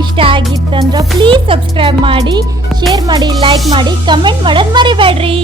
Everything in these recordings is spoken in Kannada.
ಇಷ್ಟ ಆಗಿತ್ತಂದ್ರೆ ಪ್ಲೀಸ್ ಸಬ್ಸ್ಕ್ರೈಬ್ ಮಾಡಿ ಶೇರ್ ಮಾಡಿ ಲೈಕ್ ಮಾಡಿ ಕಮೆಂಟ್ ಮಾಡೋದು ಮರಿಬೇಡ್ರಿ.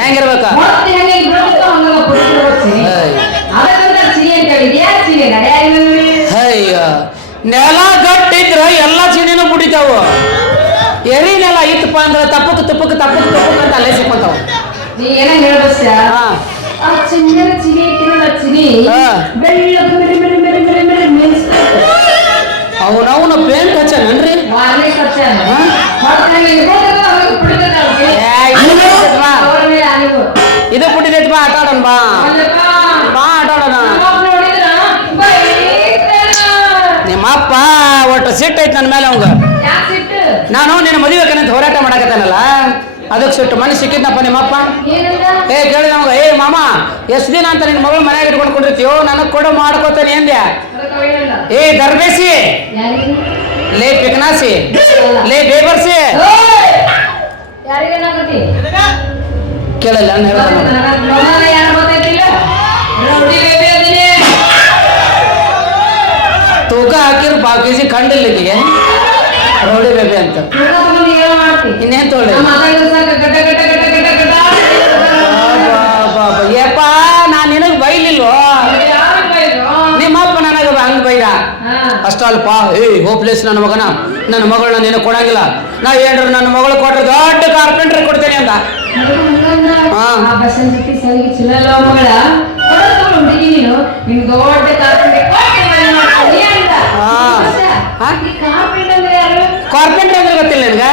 ಹೆಂಗಿರ್ಬೇಕ ಅಯ್ಯ ನೆಲ ಗಟ್ಟಿದ್ರ ಎಲ್ಲ ಚಿಣಿನೂ ಬುಡಿತಾವ ಎರಿ ನೆಲ ಇತ್ತಪ್ಪ ಅಂದ್ರೆ ತಪ್ಪಕ್ ತಪ್ಪಕ್ ತಪ್ಪಕ್ ತಪ್ಪಕ್ ಅಂತ ಅಲ್ಲೇ ಸಿಕ್ಕೊಂತಾವ ನೀ ಏನ ಹೇಳ್ಬಸ್ಯ ಹಾ ಆ ಚಿನ್ನದ ಚಿನಿ ಐತಿರಲ್ಲ ಚಿನಿ ಹಾ. ಬೆಳ್ಳಗ ಮೆರಿ ಮೆರಿ ಮೆರಿ ಮೆರಿ ಮೆರಿ ಮೆರಿಸ್ತೈತೆ. ಅವನವನ ಪೇಂಟ್ ಹಚ್ಚನನ್ರಿ ಮಾರನೇ ಖರ್ಚ ಅಲ್ಲ. ಹಾ? ಮತ್ತೆ ನಂಗೆ ಇರ್ಬೋದಲ್ಲ, ಅವ್ರಿಗೆ ಬಿಡ್ತೈತೆ ಅವ್ರಿಗೆ. ಏ, ಇದು ಬಿಡ್ತೈತೆ ಬಾ. ಅವ್ರ ಮೇಲೆ ಅರಿವು. ಇದು ಪುಟ್ಟಿದೈತಿ ಬಾ ಆಟ ಆಡೋಣ ಬಾ. ಬಾ ಆಟ ಆಡೋಣ. ನಮ್ಮಪ್ಪ ಒಟ್ಟು ಸಿಟ್ಟು ಐತೆ ನನ್ನ ಮೇಲೆ ಅವಂಗ? ನಾನು ನಿನ್ನ ಮದುವೆಕಂತ ಹೋರಾಟ ಮಾಡಕತ್ತಾನಲ್ಲ? ಅದಕ್ಕೆ ಸಿಟ್ಟು ಮನೆ ಸಿಕ್ಕಿದ್ನಪ್ಪ ನಿಮ್ಮಪ್ಪ? ಏ ಕೇಳಿದ ಅವಂಗ ಏ ಮಾಮ ಎಷ್ಟು ದಿನ ಅಂತ ನಿನ್ನ ಮಗಳು ಮನೆಯಾಗ ಇಟ್ಕೊಂಡು ಕೊಂಡಿರ್ತೀಯೋ? ನನಗೆ ಕೊಡು ಮಾಡ್ಕೋತಾನೆ ಎಂದ್ಯಾ ಏ ದರ್ಬೇಸಿ. ಲೇ ಪಿಕ್ನಾಸಿ. ಲೇ ಬೇಬರ್ಸಿ. ಓಯ್! ಕೇಳಲ್ಲ, ನಾನು ಹೇಳ್ತಾನೆ. ತೂಕ ಹಾಕಿರು ಪಾವ್ ಕೆ ಜಿ ಕಂಡಿಲ್ಲಿಗೆ ರೌಡಿ ಬೇಬಿ ಅಂತ? ಇನ್ನೇನ್ ಗಟ. ಏಪ್ಪ, ನಾನು ನಿನಗೆ ಬೈಲಿಲ್ವೋ? ನಿಮ್ಮಪ್ಪ ನನಗೆ ಹಂಗೆ ಬೈದ. ಅಷ್ಟಲ್ಪ ಏ ಹೋಪ್ಲೆಸ್ ನನ್ನ ಮಗನ ನನ್ನ ಮಗಳನ್ನ ನೀನು ಕೊಡಂಗಿಲ್ಲ ನಾ ಏನ್ರ ನನ್ನ ಮಗಳು ಕೊಟ್ಟರೆ ದೊಡ್ಡ ಕಾರ್ಪೆಂಟ್ರಿ ಕೊಡ್ತೇನೆ ಅಂತ ಬಸ್ಸನ್ ಜೊತೆ ಸರಿಗೆ ಚಿಲ್ಲಲ್ಲ ಮಗಳ? ಹುಡುಗಿ ನೀನು. ನಿನ್ ದೊಡ್ಡ ಮನೆ ಕಾರ್ಪೆಂಟ್ರಿ ಅಂದ್ರೆ ಗೊತ್ತಿಲ್ಲ ನಿನ್ಗ?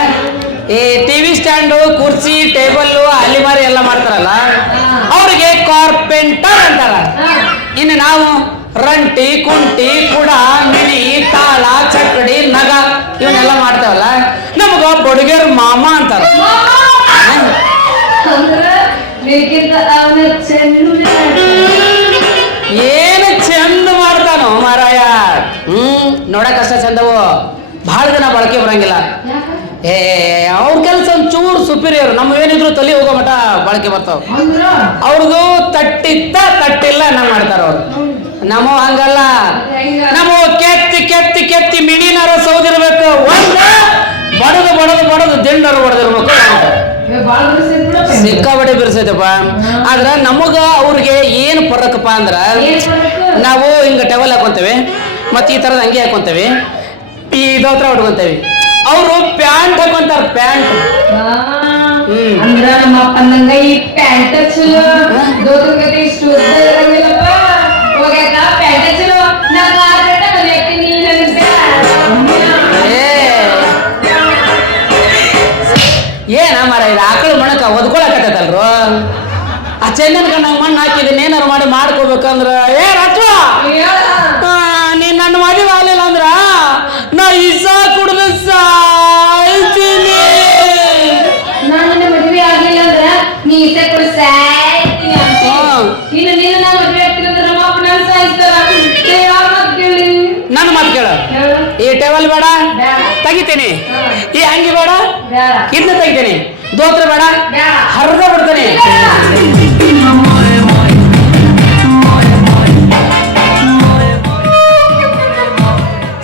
ಈ ಟಿವಿ ಸ್ಟ್ಯಾಂಡು ಕುರ್ಚಿ ಟೇಬಲ್ಲು ಅಲಿಮಾರಿ ಎಲ್ಲ ಮಾಡ್ತಾರಲ್ಲ? ಅವ್ರಿಗೆ ಕಾರ್ಪೆಂಟರ್ ಅಂತಾರ. ಇನ್ನು ನಾವು ರಂಟಿ ಕುಂಟಿ ಕುಡ ಮಿಣಿ ತಾಳ ಚಕ್ಕಡಿ ನಗ ಇವನ್ನೆಲ್ಲ ಮಾಡ್ತಾವಲ್ಲ? ನಮಗ ಬಡುಗೇರ್ ಮಾಮ ಅಂತಾರ. ಅಂದ್ರ ಅವನ ಏನು ಚಂದ ಮಾಡ್ತಾನೋ ಮಾರಾಯ? ಹ್ಮ್ ನೋಡಕ್ ಅಷ್ಟ ಚಂದವು. ಬಹಳ ದಿನ ಬಳಕೆ ಬರಂಗಿಲ್ಲ. ಏ ಅವ್ರ ಕೆಲಸ ಚೂರು ಸುಪೀರಿಯರ್ ನಮ್ಮ ಏನಿದ್ರು ತಲೆ ಹೋಗೋ ಮಟ ಬಳಕೆ ಬರ್ತಾವ. ಅವ್ರದ್ದು ತಟ್ಟಿತ್ತ ತಟ್ಟಿಲ್ಲ ನಾ ಮಾಡ್ತಾರ ಅವ್ರು. ನಮ್ಮ ಹಂಗಲ್ಲ. ನಮ್ಮ ಕೆತ್ತಿ ಕೆತ್ತಿ ಕೆತ್ತಿ ಮಿಣಿನಾರ ಸೌದಿರ್ಬೇಕು. ಒಂದ ಬಡದು ಬಡದು ಬಡದು ದಿಂಡರು ಬಡದಿರ್ಬೇಕು ಸಿಕ್ಕಾಬಡಿ ಬಿರ್ಸೈತಪ್ಪ ಆದ್ರ ನಮಗ ಅವ್ರಿಗೆ ಏನ್ ಪರಕಪ್ಪ ಅಂದ್ರ ನಾವು ಹಿಂಗ ಟೆವಲ್ ಹಾಕೊಂತೇವೆ ಮತ್ತೆ ಈ ತರದ ಅಂಗಿ ಹಾಕೊಂತೇವೆ ಈ ದೋತ್ರ ಹೊಡ್ಕೊಂತೇವೆ ಅವರು ಪ್ಯಾಂಟ್ ಹಾಕೊಂತಾರ ಪ್ಯಾಂಟ್. ಹ್ಮ್. ಅಂದ್ರ ನಮ್ಮ ಅಪ್ಪನಂಗ ಈ ಪ್ಯಾಂಟ್ ಚಲೋ. ದೋತ್ರ ಕತೆ ಇಷ್ಟು ಇರಂಗಿಲ್ಲಪ್ಪ. ಆಕಳು ಮಣಕ ಒದ್ಕೊಳಕತ್ತಲ್ರು ಆ ಚೆನ್ನ ಕಣ್ಣ ಮಣ್ಣು ಹಾಕಿದೀನಿ ಏನಾರು ಮಾಡಿ ಮಾಡ್ಕೋಬೇಕಂದ್ರ ಏ ರತ್ವ ನೀನ್ ನನ್ನ ಮದುವೆ ಆಗ್ಲಿಲ್ಲ ಅಂದ್ರ ನಾ ಇಸ ಕುಡ್ದು ಸಾಯ್ತೀನಿ. ನಾನು ನಿನ್ನ ಮದ್ವೆ ಆಗಿಲ್ಲ ಅಂದ್ರ ನೀ ಇಸ ಕೊಡು ಸಾಯ್ತೀನಿ. ಇನ್ನು ನೀನು ನಾ ಮದ್ವೆ ಆಗ್ತೀನಿ ಅಂದ್ರೆ ನಮ್ಮ ಅಪ್ಪ ನಾನು ಸಾಯಿಸ್ತಾರ. ಏ, ಯಾರ್ ನನ್ನ ಮಾತು ಕೇಳ. ಈ ಟೇಬಲ್ ಬೇಡ. ತೆಗಿತೀನಿ. ಈ ಅಂಗಿ ಬೇಡ? ಬೇಡ. ಇದನ್ನ ತೆಗಿತೀನಿ. ದೋತ್ರ ಬೇಡ. ಹರಿದ ಬಿಡ್ತಾನೆ.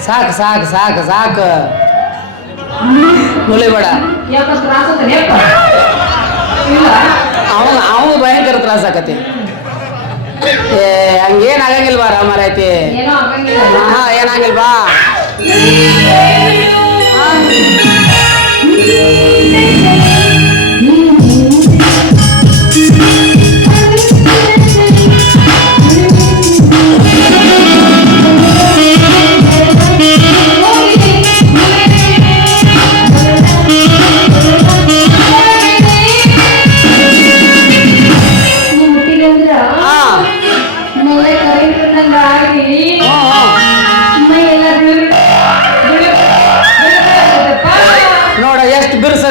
ಸಾಕು ಸಾಕು ಸಾಕು ಸಾಕು. ಮುಳೆ ಬೇಡ. ಅವನು ಅವನು ಭಯಂಕರ ತ್ರಾಸ ಆಕತಿ. ಏ, ಹಂಗೇನ್ ಆಗಂಗಿಲ್ವಾ ರಾಮರಾಯ್ತಿ ಹಾ ಏನಾಗಿಲ್ವಾ ಹಾ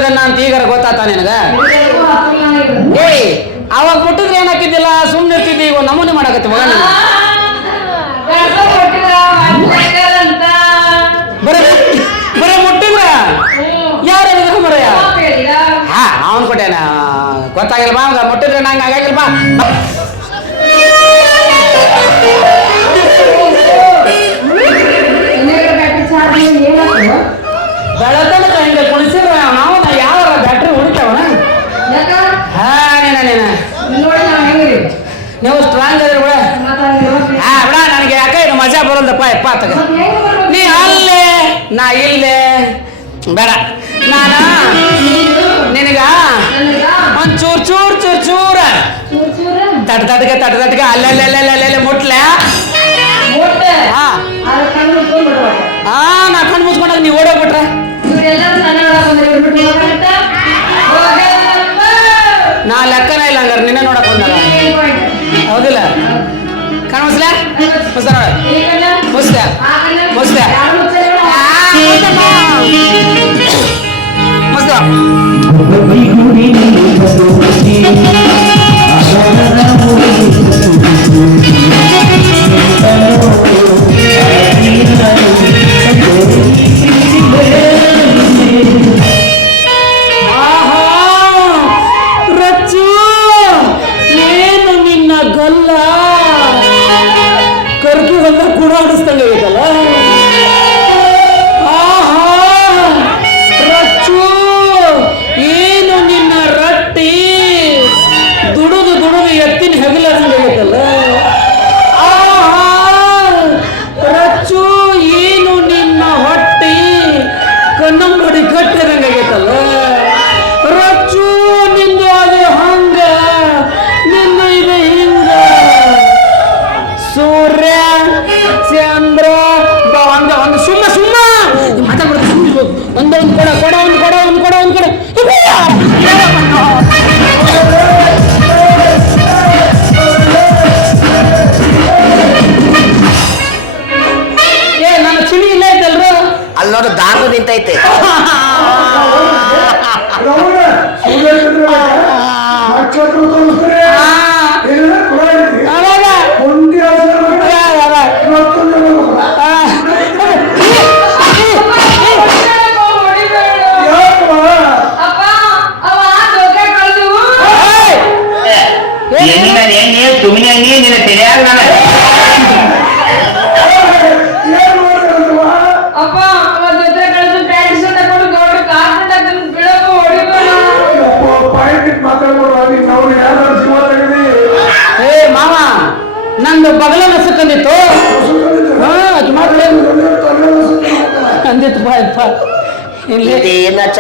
ಬಿರ್ಸದನ್ನ ಅಂತ ಈಗ ಗೊತ್ತಾತ ನಿನಗ ಏಯ್ ಅವಾಗ ಕೊಟ್ಟಿದ್ರೆ ಏನಾಕಿದ್ದಿಲ್ಲ ಸುಮ್ಮನೆ ಇರ್ತಿದ್ದಿ ಈಗ ನಮೂನೆ ಮಾಡಕತ್ತಿ ಮಗ ನೀನು. ಗಣಪ ಕೊಟ್ಟಿದ್ರ ಮಾಡ್ಬೇಕಂತ. ಬರೀ ಮುಟ್ಟಿದ್ರ ಯಾರು ಮರಯ್ಯ ಪಾಪ ಹಾ ಅವನ್ ಕೊಟ್ಟೇನ ಗೊತ್ತಾಗಿಲ್ಲ ಬಾ ಅವಂಗ ಮುಟ್ಟಿದ್ರೆ ನಂಗೆ ಆಗಾಗಿಲ್ಲ ಬಾ ಬಾ. ಬರೋಲ್ದಪ್ಪ ಯಪ್ಪ ತಗ? ನೀ ಅಲ್ಲೇ, ನಾ ಇಲ್ಲೇ. ಬೇಡ. ನಾನ? ನಿನಗ? ಒಂದ್ ಚೂರ್ ಚೂರ್ ಚೂರ್. ಚೂರ ತಟ್ ತಟ್ಗೆ ತಟ್ ತಟ್ಗೆ ಅಲ್ಲೆಲ್ಲೆಲ್ಲೆಲ್ಲೆಲ್ಲೆ ಮುಟ್ಲೆ. ಹಾ. ನಾ ಕಣ್ ಮುಚ್ಕೊಂಡಾಗ ನೀವು ಓಡೋಗ್ಬಿಟ್ರೆ. ನಾ ಲೆಕ್ಕನೇ ಇಲ್ಲ ಹಂಗಾರೆ, ನಿನ್ನೆ ನೋಡಕ್ ಬಂದಲ್ಲ. ಹೌದಿಲ್ಲ? ಕಣ್ ಮುಸ್ಲೆ ಮುಸ್ತ ನೋಡ ಈ ಕಣ್ಣ? ಮುಸ್ತೆ ಆ ಕಣ್ಣ? ಬಂದ ಕೂಡ ಆಡಿಸ್ದಂಗೆ ಐತಲ್ಲ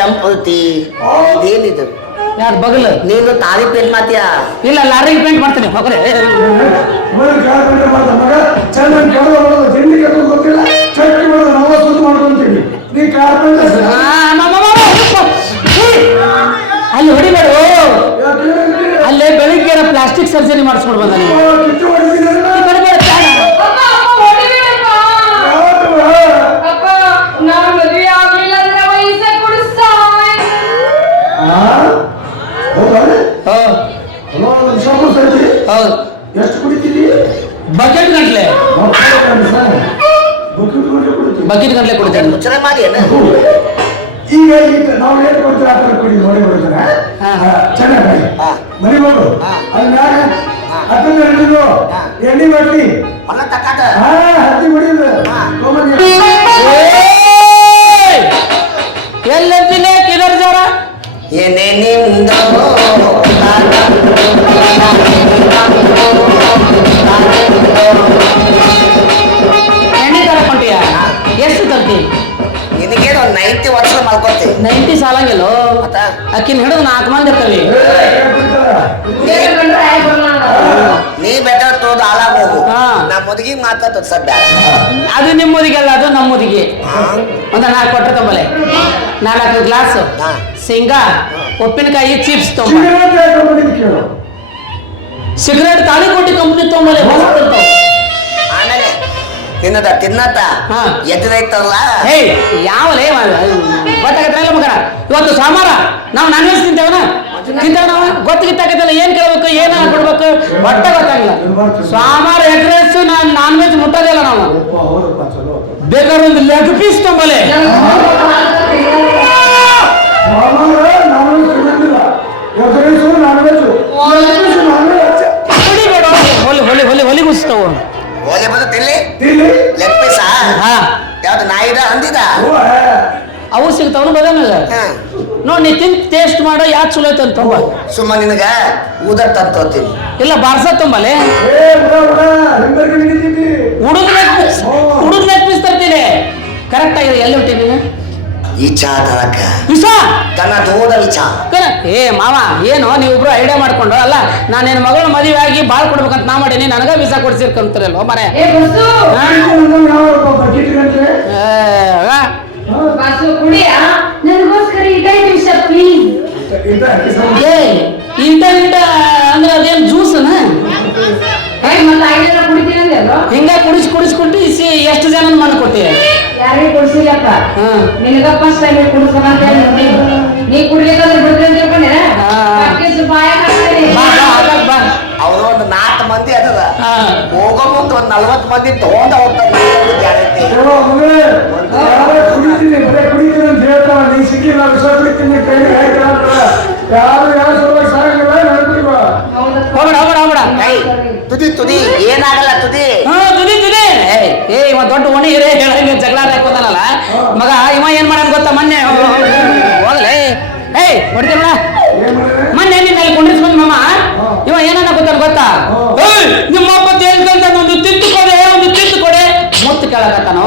ಚಂಪತಿ ಇದೇನಿದು? ಯಾರು ಬಗಲು? ನೀನು ತಾಳಿ ಪೇಂಟ್ ಮಾತಿಯಾ ಇಲ್ಲ ಲಾರಿ ಪೇಂಟ್ ಮಾಡ್ತೀನಿ? ಹೋಗ್ರೆ. ಅಲ್ಲಿ ಹೊಡಿಬೇಡ? ಅಲ್ಲೇ ಬೆಳಿಗ್ಗೆ ಪ್ಲಾಸ್ಟಿಕ್ ಸರ್ಜರಿ ಮಾಡಿಸ್ಕೊಂಡು ಬಂದ ನೀವು ಹೌದು. ಎಷ್ಟು ಕುಡಿತೀರಿ? ಬಕೆಟ್ ಗಂಟ್ಲೆ. ಬಕೆಟ್ ಗಂಟ್ಲೆ ಕುಡಿತೇನೆ. ಮಾಡಿ ಏನ ಈಗ ಈಗ ನಾವು ಏನು ಕೊಡ್ತೀರ ಆ ಥರ ಕೊಡಿ ನೋಡಿ ಬಿಡ್ತಾರೆ ಹಾ. ಚೆನ್ನಾಗಿ ಹಾ. ಮರಿ ಅದನ್ನ. ಅಲ್ಲಿ ಹಿಡಿದು ಎಣ್ಣೆ ಬಟ್ಟಿ. ಹೊಲ ಹಾ ಹತ್ತಿ ಕಿದರ್ ಜೋರ? ಏನೇ ನಿಂದ ಎಣ್ಣೆ ತರಕೊಂಟಿಯ ಎಷ್ಟು ತರ್ತಿ? ನಿನಗೇನು ಒಂದು ನೈಂಟಿ ವರ್ಷ ಮಲ್ಕೋತಿ? ನೈಂಟಿ ಸಾಲಾಗಿಲ್ಲ? ಅಕ್ಕಿನ ಹಿಡಿದು ನಾಲ್ಕು ಮಂದಿ ಇರ್ತವೆ. ನೀ ಬೇಕಾದ ತೋದು ಹಾಲಾಗ ಹೋಗು ನಾ ಮುದುಗಿ ಮಾತಾಡ್ತದ ಸದ್ಯ ಅದು ನಿಮ್ಮ ಮುದಿಗೆಲ್ಲ ಅದು ನಮ್ಮ ಮುದಿಗೆ ಒಂದು ನಾಲ್ಕು ಕೊಟ್ಟೆ ತಂಬಲೆ ನಾಲ್ಕು ಗ್ಲಾಸ್. ಶೇಂಗಾ ಉಪ್ಪಿನಕಾಯಿ ಚಿಪ್ಸ್ ತೊಂಬ ಸಿಗರೇಟ್ ತಾನೇ ಕೊಟ್ಟಿ ಕಂಪ್ನಿ ತೊಂಬಲೆ ಮಸ್ತ್ ಇರ್ತಾವ ಆಮೇಲೆ ತಿನ್ನದ ತಿನ್ನತ್ತ? ಹಾ. ಎದ್ದೈತಲ್ಲ ಹೇ ಯಾವಲೇ ಗೊತ್ತಾಗತ್ತಲ್ಲ ಮಗನ? ಇವತ್ತು ಸಾಮಾರ ನಾವು ನಾನ್ ವೆಜ್ ತಿಂತೇವನ? ತಿಂತೇವ ನಾವು? ಗೊತ್ತಿಗಿತ್ತಾಗತ್ತಲ್ಲ ಏನ್ ಕೇಳ್ಬೇಕು ಏನ ಕೊಡ್ಬೇಕು? ಹೊಟ್ಟೆ ಗೊತ್ತಾಗಿಲ್ಲ. ಸಾಮಾರ ಎಗ್ ರೈಸ್ ನಾನು ನಾನ್ ವೆಜ್ ಮುಟ್ಟೋದಿಲ್ಲ ನಾವು. ಬೇಕಾದ್ರೆ ಒಂದು ಲೆಗ್ ಪೀಸ್ ತೊಂಬಲೆ ಎದುರಿಸು ನಾನು ಹೊಲಿಬೇಡ ಹೊಲಿ ಹೊಲಿ ಹೊಲಿ ಹೊಲಿ ಗುಸ್ತಾವ ಓಲೆ ಬಂದು ತಿನ್ಲಿ. ತಿಲ್ಲಿ ಲೆಗ್ ಪೀಸ ಹಾ. ಯಾವ್ದು ನಾಯಿದ ಅಂದಿದ ಅವು ಸಿಗ್ತಾವನು ಬದನಲ್ಲ ಹಾ. ನೋಡಿ ನೀ ತಿನ್ ಟೇಸ್ಟ್ ಮಾಡೋ ಯಾವ್ದು ಚಲೋ ಐತೆ ಅಂತ ಸುಮ್ಮ ನಿನಗ ಊದರ್ ತಂತೋತೀನಿ ಇಲ್ಲ ಬಾರ್ಸ ತೊಂಬಲೆ ಏ ಉಡ ಉಡ ಹಿಂದಕ್ಕೆ ನಿಂತಿದ್ದಿ ಹುಡುಗ ಲೆಗ್ ಪೀಸ್ ಹುಡುಗ ಲೆಗ್ ಪೀಸ್ ತರ್ತೀನಿ. ಕರೆಕ್ಟ್ ಆಗಿದೆ ಎಲ್ಲಿ ಹೊಟ್ಟಿ ನೀನು ಈ ಚಾ ತರಕ ವಿಷ? ಕನ್ನ ತೋದ ವಿಚಾ ಕರೆ ಏ ಮಾವ ಏನು ನೀವಿಬ್ರು ಐಡಿಯಾ ಮಾಡ್ಕೊಂಡು ಅಲ್ಲ ನಾನು ನಿನ್ನ ಮಗಳ ಮದುವೆ ಆಗಿ ಬಾಳ್ ಕೊಡ್ಬೇಕಂತ ನಾ ಮಾಡೀನಿ ನನಗ ವೀಸಾ ಕೊಡ್ಸಿರ್ಕಂತಾರಲ್ವ ಮರೆ. ಏ ಬಸ್ಸು! ಯಾವಪ್ಪ ಬಕೆಟ್ ಗಂಟೆ ಬಸ್ಸು ಕುಡಿಯ? ನನಗೋಸ್ಕರ ನಿಮಿಷ ಪ್ಲೀಸ್ ಇಂತ ಏ ಇಂಟ ಇಂಟ ಅಂದ್ರೆ ಅದೇನ್ ಜ್ಯೂಸ್ನ ಹಿಂಗ ಕುಡಿಸ್ ಕುಡಿಸ್ಕೊಂಡು ಇಸಿ ಎಷ್ಟು ಜನ ಮನ ಕೊಟ್ಟಿ ಯಾರಿಗೆ ಕುಡಿಸಿಲ್ಲಪ್ಪ. ನಿನಗ ಫಸ್ಟ್ ಟೈಮ್ ಕುಡಿಸೋಣ ಅಂತ ಹೇಳಿ ನೀ ಕುಡಿಲಿಕ್ಕಂದ್ರೆ ಬಿಡ್ತೀನಿ ಅಂತ ತಿಳ್ಕೊಂಡೆ? ಹಾ. ಅಕ್ಕಿಸು ಬಾಯ ಬಾ ಬಾ ಹಾಗಾಕ್ ಬಾ. ಅವ್ರು ಒಂದು ನಾಲ್ಕು ಮಂದಿ ಅದದ ಹಾ. ಹೋಗೋ ಮುಂದೆ ಒಂದ್ ನಲ್ವತ್ತು ಮಂದಿ ತಗೊಂಡ ಹೋಗ್ತಾರೆ ಹೋಗ್ಬೇಡ ಹೋಗ್ಬೇಡ ಹೋಗ್ಬೇಡ. ತುದಿ ತುದಿ. ಏನಾಗಲ್ಲ ತುದಿ. ಹಾ ತುದಿ ತುದಿ. ಏ ಇವ ದೊಡ್ಡ ಓಣಿ ಇರೇ ಹೇಳಿ ಜಗಳ ಹಾಕೋತಾನಲ್ಲ ಮಗ ಇವ ಏನ್ ಮಾಡನ್ ಗೊತ್ತಾ? ಮೊನ್ನೆ ಹೋಗ್ಲೇ ಏಯ್ ಹೊಡಿತೀರ ಮೊನ್ನೆ ನಿನ್ನ ಅಲ್ಲಿ ಕುಂಡ್ರಿಸ್ಕೊಂಡ್ ಮಾಮ? ಇವ ಏನನ್ನ ಗೊತ್ತಾನ ಗೊತ್ತಾ? ನಿಮ್ಮ ಅಪ್ಪ ತೇಲ್ಕಂತ ಒಂದು ತಿತ್ತು ಕೊಡೆ ಒಂದು ತಿತ್ತು ಕೊಡೆ ಮುತ್ತು ಕೇಳಕತ್ತಾನ?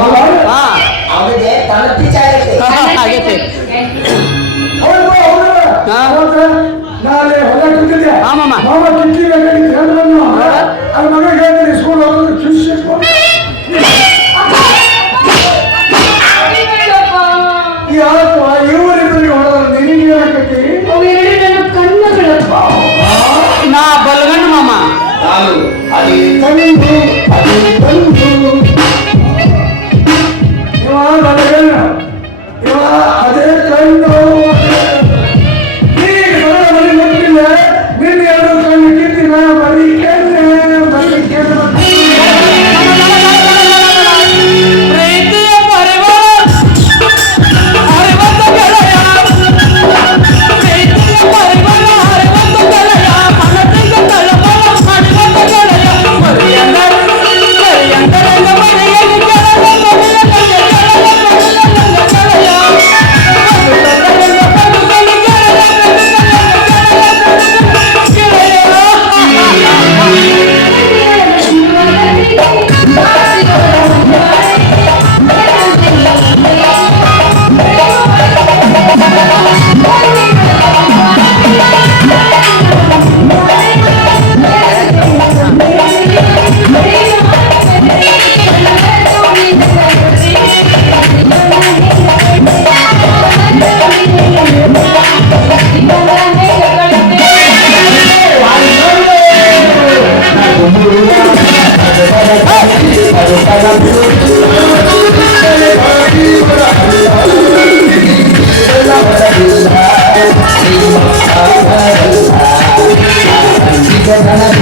Obrigado.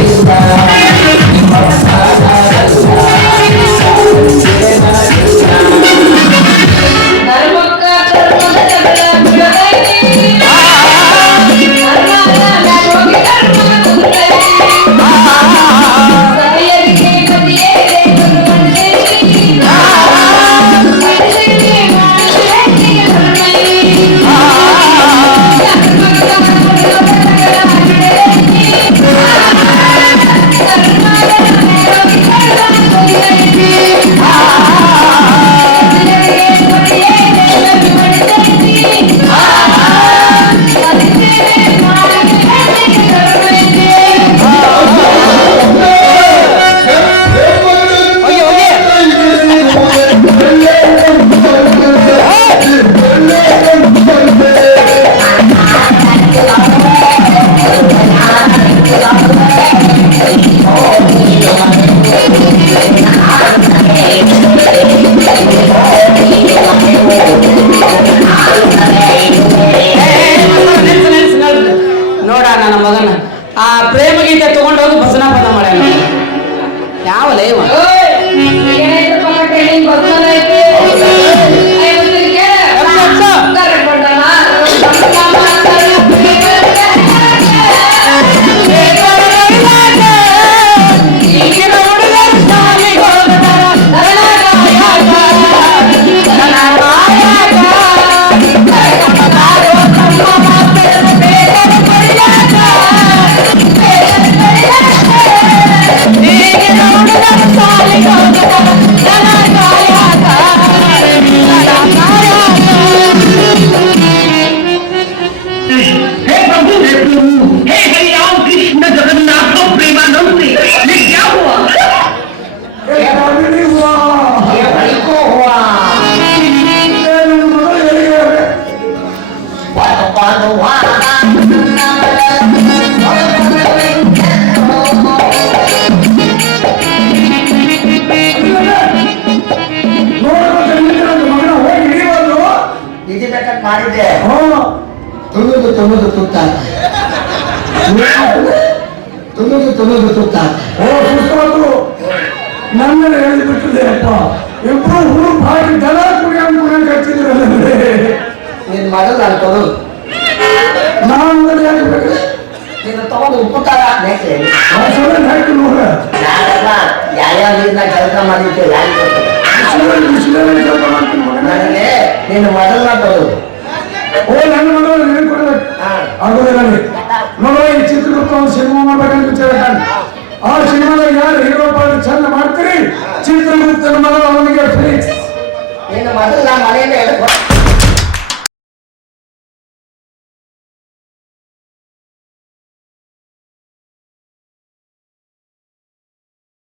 ಮಾಡಿದೆ ತುಂಬುದು ತುಂಬುದು ತುತ್ತ ತುಂಬುದು ತುಂಬುದು ತುತ್ತ ಓ ಸುಸ್ತಾದ್ರು ನನ್ನ ಹೇಳಿಬಿಟ್ಟಿದೆ ಅಪ್ಪ ಇಬ್ಬರು ಹುಡುಗ ಭಾರಿ ದನ ಕುಡಿಯಂಗೆ ಕುಡಿಯಂಗೆ ಹಚ್ಚಿದ್ರು ನಿನ್ನ ಮಗಳು ನಾನು ಅದನ್ನ ಯಾಕೆ? ಬೇಕು ನೀನು ತಗೊಂಡು ಉಪಕಾರ ಆ ಸಲ ಹಾಕಿ ನೋಡ್ರ? ನಾವೆಲ್ಲ ಯಾವ್ಯಾವ ನೀರ್ನ ಕೆಲಸ ಮಾಡಿರ್ತೇವೆ ಯಾರು ಕೆಲಸ ಮಾಡ್ತೀನಿ. ನನಗೆ ನೀನು ಮೊದಲನ್ನ ತೊಳು ಓ ನನ್ನ ಮಗಳು ಏನ್ ಕೊಡ್ಬೇಕು. ಆಗೋದಿಲ್ಲ ನೋಡೋ ಈ ಚಿತ್ರಗುಪ್ತ ಒಂದು ಸಿನಿಮಾ ಮಾಡ್ಬೇಕಂತ ವಿಚಾರ ಆ ಸಿನಿಮಾದಾಗ ಯಾರು ಹೀರೋ ಪಾತ್ರ ಚಂದ ಮಾಡ್ತೀರಿ? ಚಿತ್ರಗುಪ್ತನ ಮಗಳು ಅವನಿಗೆ ಫಿಕ್ಸ್ ನೀನು ಮೊದಲು ನಾ ಮನೆಯಿಂದ ಎಡಕ್ಕೆ